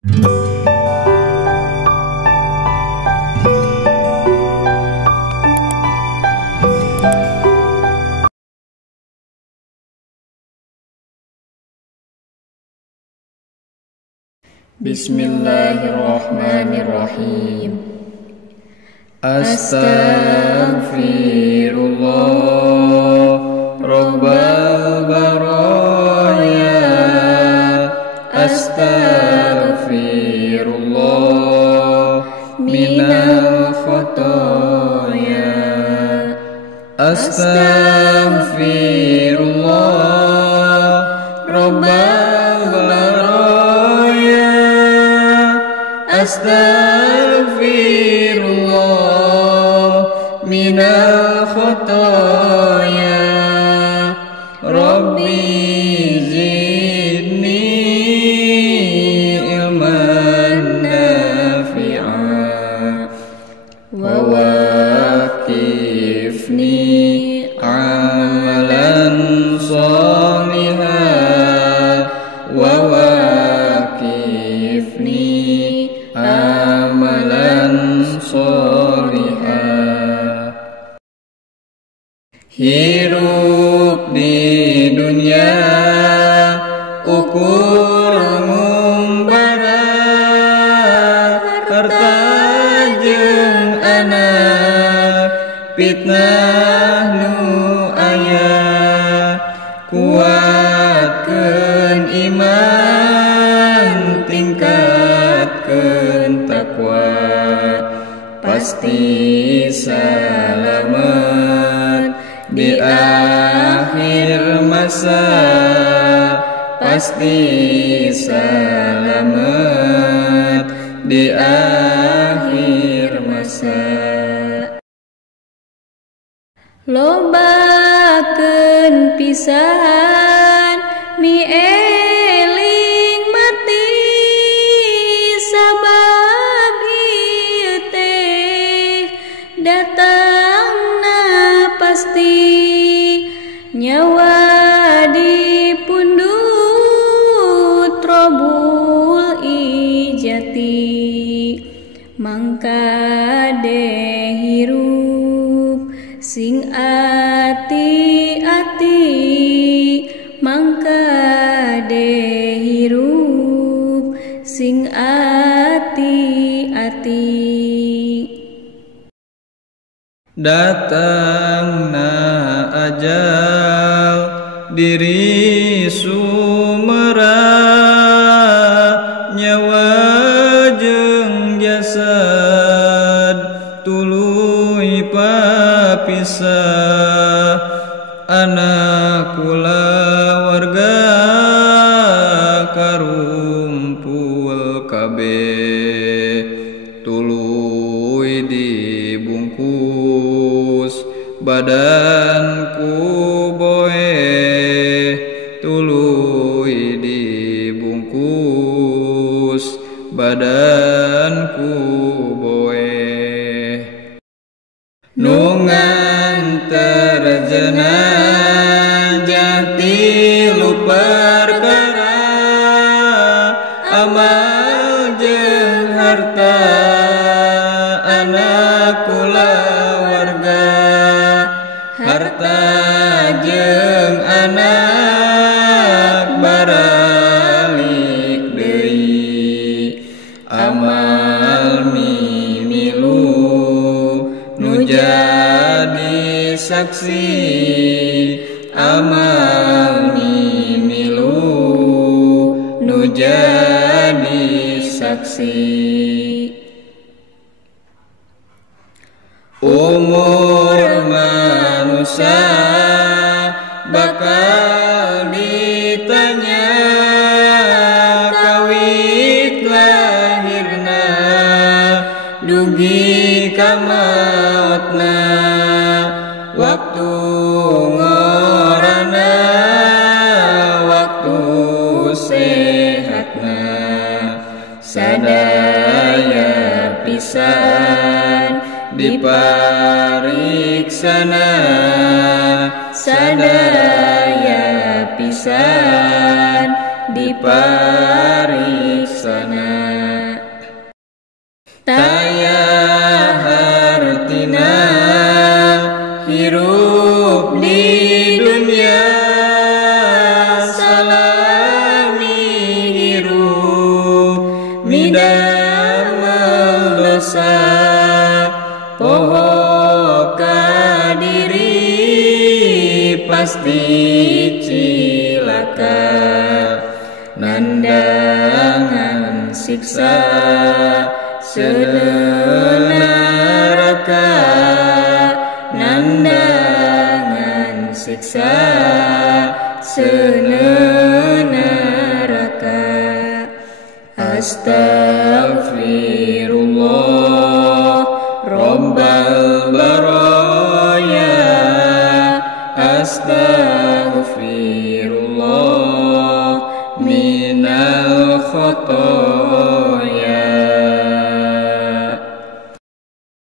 Bismillahirrahmanirrahim. Astaghfirullah Rabbal baraya. Astaghfirullah minal khotoya. Astaghfirullah Rabbal baraya. Astaghfirullah minal khotoya. Rabbi zidni ilman nafi'a wa waqifni amalan sholihan wa waqifni amalan sholihan. Hirup di dunia ukur ngumbara, harta jeung anak fitnah nu aya. Kuatkeun iman, tingkatkeun takwa, pasti salamet di akhir masa. Pasti salamet di akhir masa. Lobakeun pisan mi eling mati, sabab ieu teh datangna pasti. Nyawa dipundut robul ijati, mangka de hirup sing ati-ati, mangka de hirup sing ati-ati. Datangna ajal diri sumera, nyawa jeung jasad tuluy papisah. Anak kulawarga karumpul kabeh, tuluy dibungkus badanku boe, tuluy dibungkus badanku boe. Nu nganter jenazah tilu perkara, amal jeung harta anak kulawarga. Harta jeung anak baralik deui, amal mimilu nu jadi saksi. Amal mimilu nu jadi saksi. Umur manusia bakal ditanya, kawit lahirna dugi ka maotna. Waktu ngorana, waktu sehatna, sadaya pisan dipariksana. Sadaya pisan dipariksana. midamel dosa poho kadiri pasti cilaka nandangan siksa seneraka nandangan siksa seneraka. Astaghfirullah Rabbal baraya